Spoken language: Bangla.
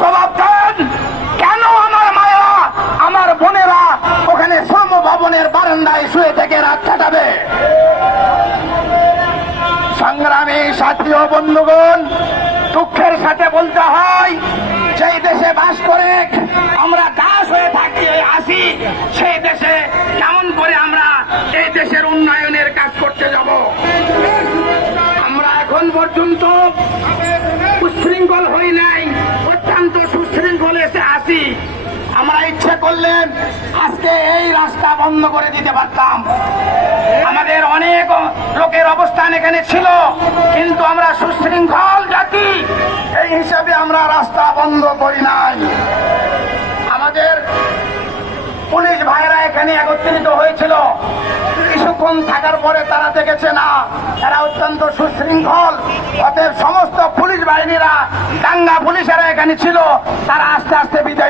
জবাব দেন, কেন আমার মায়েরা, আমার বোনেরা ওখানে শ্রম ভবনের বারান্দায় শুয়ে থেকে রাত কাটাবে? সংগ্রামী সাথী ও বন্ধুগণ, দুঃখের সাথে বলতে হয়, যেই দেশে বাস করে আমরা দাস হয়ে থাকি আসি, সেই দেশে কেমন করে আমরা এই দেশের উন্নয়নের কাজ করতে যাব? আমরা এখন পর্যন্ত উশৃঙ্খল হই নাই, অত্যন্ত সুশৃঙ্খল এসে আসি। আমরা ইচ্ছে করলে আজকে এই রাস্তা বন্ধ করে দিতে পারতাম। আমাদের অনেক লোকের অবস্থান এখানে ছিল, কিন্তু আমরা সুশৃঙ্খল জাতি, এই হিসাবে আমরা রাস্তা বন্ধ করি নাই। আমাদের পুলিশ ভাইরা এখানে একত্রিত হয়েছিল, কিছুক্ষণ থাকার পরে তারা দেখেছে না তারা অত্যন্ত সুশৃঙ্খল, অতএব সমস্ত পুলিশ বাহিনীরা, দাঙ্গা পুলিশেরা এখানে ছিল, তারা আস্তে